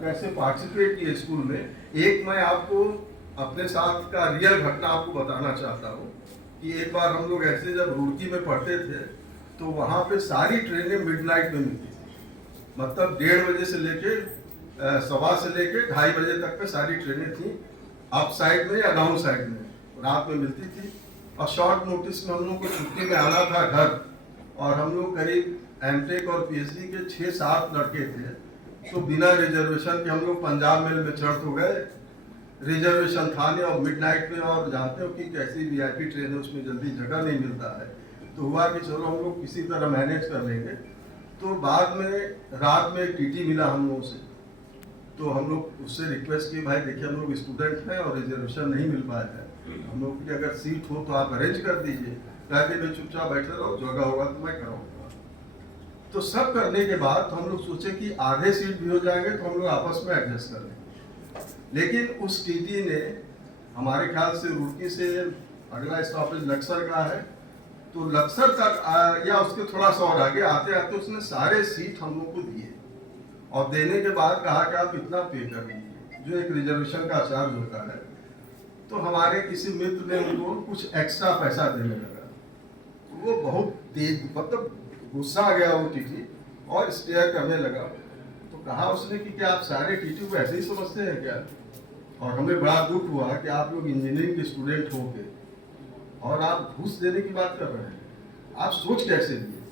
कैसे पार्टिसिपेट किए स्कूल में। एक मैं आपको अपने साथ का रियल घटना आपको बताना चाहता हूँ कि एक बार हम लोग ऐसे जब रुड़की में पढ़ते थे तो वहाँ पे सारी ट्रेनें मिडनाइट में मिलती थी। मतलब 1:30 बजे से लेके 1:15 से लेके 2:30 बजे तक पे सारी ट्रेनें थी, अप साइड में या डाउन साइड में रात में मिलती थी। और शॉर्ट नोटिस में हम लोग को छुट्टी में आना था घर, और हम लोग करीब एमटेक और पीएचडी के 6-7 लड़के थे। तो बिना रिजर्वेशन के हम लोग पंजाब मेल में चढ़ तो गए, रिजर्वेशन था नहीं, और मिडनाइट में, और जानते हो कि कैसी वीआईपी ट्रेन है उसमें जल्दी जगह नहीं मिलता है। तो हुआ कि चलो हम लोग किसी तरह मैनेज कर लेंगे। तो बाद में रात में टीटी मिला हम लोगों से, तो हम लोग उससे रिक्वेस्ट की, भाई देखिए हम लोग स्टूडेंट हैं और रिजर्वेशन नहीं मिल पाया है, हम लोग की अगर सीट हो तो आप अरेंज कर दीजिए। कहते मैं चुपचाप बैठे रहो, जगह होगा तो मैं कराऊंगा। तो सब करने के बाद तो हम लोग सोचे कि आधे सीट भी हो जाएंगे तो हम लोग आपस में एडजस्ट कर लेंगे। लेकिन उस टीटी ने हमारे ख्याल से रुड़की से अगला स्टॉपेज लक्सर का है, तो लक्सर तक या उसके थोड़ा सा और आगे आते आते उसने सारे सीट हम लोग को दिए, और देने के बाद कहा कि आप इतना पे कर दीजिए, जो एक रिजर्वेशन का चार्ज होता है। तो हमारे किसी मित्र ने उनको कुछ एक्स्ट्रा पैसा देने लगा। वो बहुत तेज, मतलब गुस्सा आ गया वो टीटी, और स्टेयर करने लगा। तो कहा उसने कि क्या आप सारे टीटी को ऐसे ही समझते हैं क्या? और हमें बड़ा दुख हुआ कि आप लोग इंजीनियरिंग के स्टूडेंट हो के और आप घूस देने की बात कर रहे हैं, आप सोच कैसे लिए?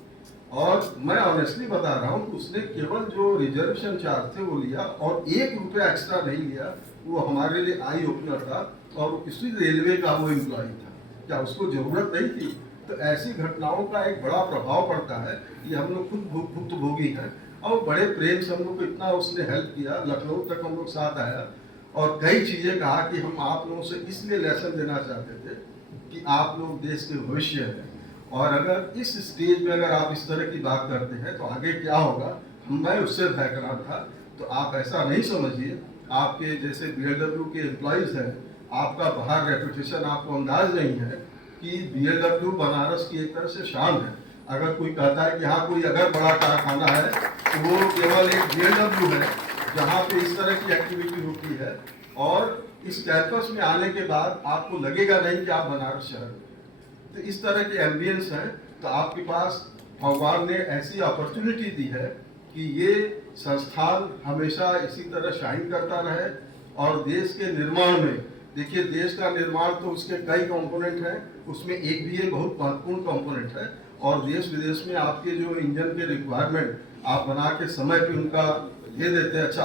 और मैं ऑनेस्टली बता रहा हूँ, उसने केवल जो रिजर्वेशन चार्ज थे वो लिया, और 1 रुपया एक्स्ट्रा नहीं लिया। वो हमारे लिए आई ओपनर था, और वो किसी रेलवे का वो एम्प्लॉय था, क्या उसको जरूरत नहीं थी? तो ऐसी घटनाओं का एक बड़ा प्रभाव पड़ता है। ये हम लोग खुद भुक्तभोगी हैं, और बड़े प्रेम से हम लोग को इतना उसने हेल्प किया, लखनऊ तक हम लोग साथ आया, और कई चीज़ें कहा कि हम आप लोगों से इसलिए लेसन देना चाहते थे कि आप लोग देश के भविष्य हैं, और अगर इस स्टेज में अगर आप इस तरह की बात करते हैं तो आगे क्या होगा, मैं उससे बेकरार था। तो आप ऐसा नहीं समझिए, आपके जैसे बीएलडब्ल्यू के एम्प्लॉयज़ हैं, आपका बाहर रेपुटेशन आपको अंदाज नहीं है कि बीएलडब्ल्यू बनारस की एक तरह से शान है। अगर कोई कहता है कि हाँ कोई अगर बड़ा कारखाना है तो वो केवल एक बीएलडब्ल्यू है जहाँ पे इस तरह की एक्टिविटी होती है, और इस कैंपस में आने के बाद आपको लगेगा नहीं कि आप बनारस शहर में। तो इस तरह के एम्बियंस हैं। तो आपके पास भगवान ने ऐसी अपॉर्चुनिटी दी है कि ये संस्थान हमेशा इसी तरह शाइन करता रहे, और देश के निर्माण में, देखिए देश का निर्माण तो उसके कई कंपोनेंट हैं, उसमें एक भी ये बहुत महत्वपूर्ण कंपोनेंट है। और देश विदेश में आपके जो इंजन के रिक्वायरमेंट आप बना के समय पे उनका दे देते हैं। अच्छा